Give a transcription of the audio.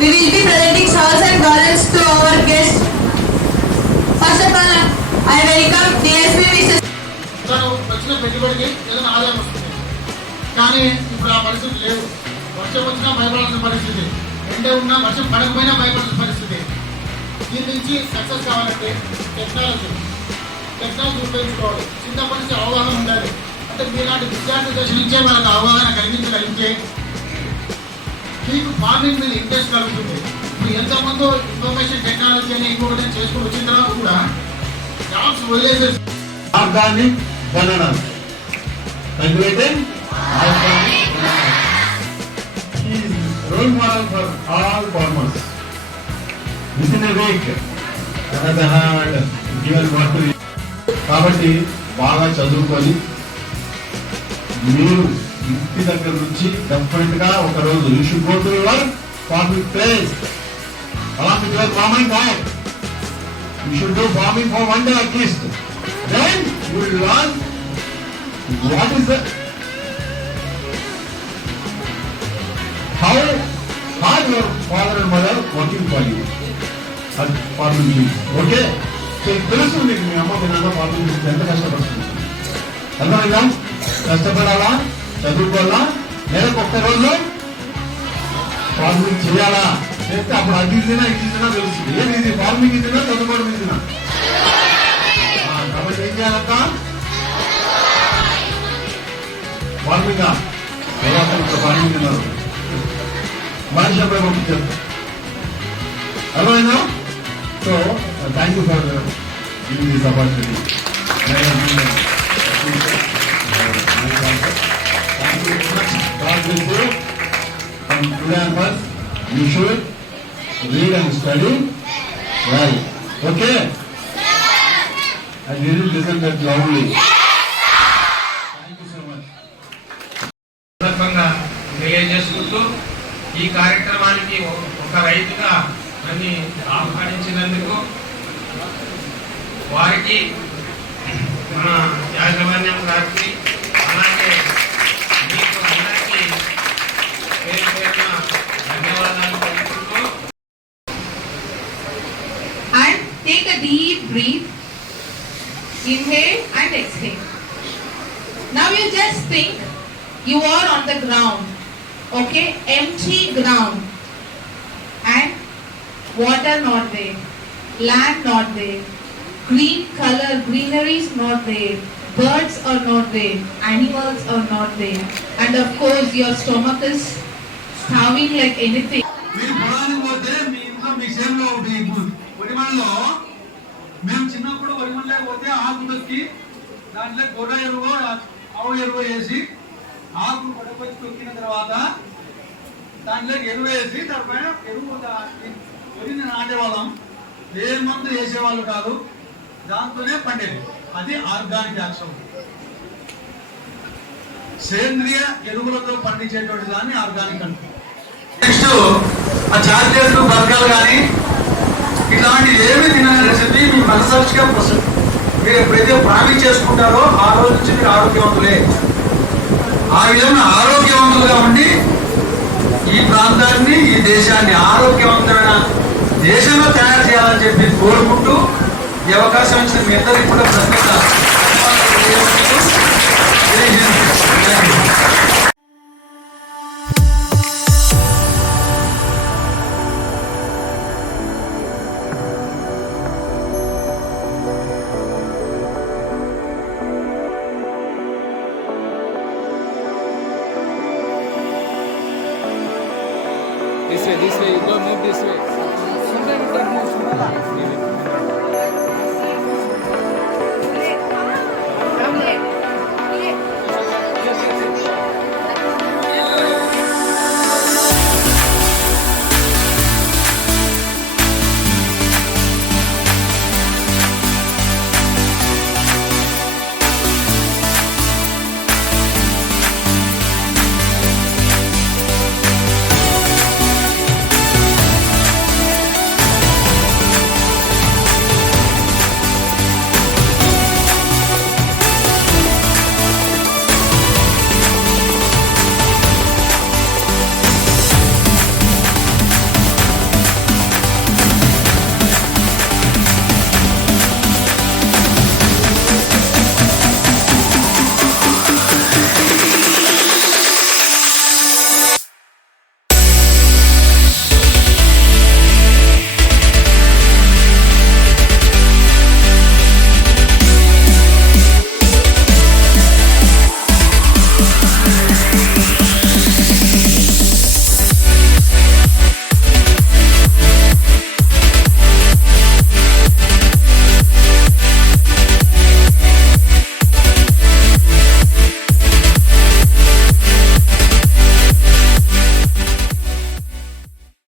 We will be presenting shawls and garlands to our guests. First of all, I welcome DSP Mr. తను వచ్చిన పెట్టుబడికి ఏదైనా ఆదాయం వస్తుంది, కానీ ఇప్పుడు ఆ పరిస్థితి లేవు. వర్షం వచ్చినా భయపడాల్సిన పరిస్థితి, ఎండే ఉన్నా వర్షం పడకపోయినా భయపడాల్సిన పరిస్థితి. దీని నుంచి సక్సెస్ కావాలంటే టెక్నాలజీ ఉపయోగించుకోవాలి. చిన్నప్పటి నుంచి అవగాహన ఉండాలి. అంటే మీలాంటి విద్యార్థి దశ నుంచే వాళ్ళకి అవగాహన కలిగించగలిగితే మీకు ఫార్మింగ్ మీద ఇంట్రెస్ట్ కలుగుతుంది. ఇప్పుడు ఎంతమందో ఇన్ఫర్మేషన్ టెక్నాలజీ అని ఇంకొకటి చేసుకుని వచ్చిన తర్వాత కూడా జాబ్స్ వదిలేసేసి organic banana role model for all farmers. With in a week given water. కాబట్టి బాగా చదువుకొని మీరు ఇంటి దగ్గర నుంచి డెఫినెట్ గా ఒక రోజు you should go to your farming place along with your mom and dad. You should do farming for one day at least. Then you will learn what is the how hard your father and mother working for you at farming field. Okay? So తెలుసు మీకు మీ అమ్మ మీ నాన్న farming field ఎంత కష్టపడుతుంది. అర్థమైందా? కష్టపడాలా, చదువుకోవాలా, నెలకు ఒక్క రోజు ఫార్మింగ్ చేయాలా, చేస్తే అప్పుడు అది ఇదినా ఇది ఇదినా తెలుస్తుంది. ఏది ఇది ఫార్మింగ్ ఇదినా చదువుకోవడం ఇదినా. కాబట్టి ఏం చేయాలంట? ఫార్మింగ్ ఫార్మింగ్ ఉన్నారు మనిషి అబ్బాయి పంపించారు. అర్థమైందా? So thank you for giving this opportunity. You should read and study well. Okay? And you will listen that loudly. Thank you so much. సందర్భంగా తెలియజేసుకుంటూ ఈ కార్యక్రమానికి ఒక రైతుగా నన్ను ఆహ్వానించినందుకు వారికి మన యాజమాన్యం గారికి అలాగే మీకు అందరికీ పేరు పేరున ధన్యవాదాలు తెలుపుతూ. And take a deep breath. Inhale and exhale. Now you just think you are on the ground, okay, empty ground, and water not there, land not there, green color, greenery is not there, birds are not there, animals are not there, and of course your stomach is starving like anything. మీరు పొలానికి పోతే మీ ఇంట్లో మీ చేనులో వరిమల్లో మేము చిన్నప్పుడు వరిమల్లే పోతే ఆకు తొక్కి దాంట్లో గొర్ర ఎరువు ఆవు ఎరువు వేసి ఆకు పడపచ్చి తొక్కిన తర్వాత దాంట్లో ఎరువు వేసి దానిపైన ఎరువు వరిని నాటేవాళ్ళం. ఏ మందు వేసేవాళ్ళు కాదు, దాంతోనే పండేది. అది ఆర్గానిక్ యాక్షన్. సేంద్రియ ఎరువులతో పండించేటువంటి దాన్ని ఆర్గానిక్ అంటారు. నెక్స్ట్ ఆ చార్జెస్ బర్గర్లు కానీ ఇట్లాంటి ఏమి తినాలని చెప్పి మీ మనసాక్షిగా మీరు ఎప్పుడైతే ప్రామిస్ చేసుకుంటారో ఆ రోజు నుంచి మీరు ఆరోగ్యవంతులే. ఆ విధంగా ఆరోగ్యవంతులుగా ఉండి ఈ ప్రాంతాన్ని ఈ దేశాన్ని ఆరోగ్యవంతమైన దేశంలో తయారు చేయాలని చెప్పి కోరుకుంటూ ఈ అవకాశం ఇచ్చిన మీ అందరికీ కూడా ప్రత్యేక This way, you go move this way. Sometimes you can move.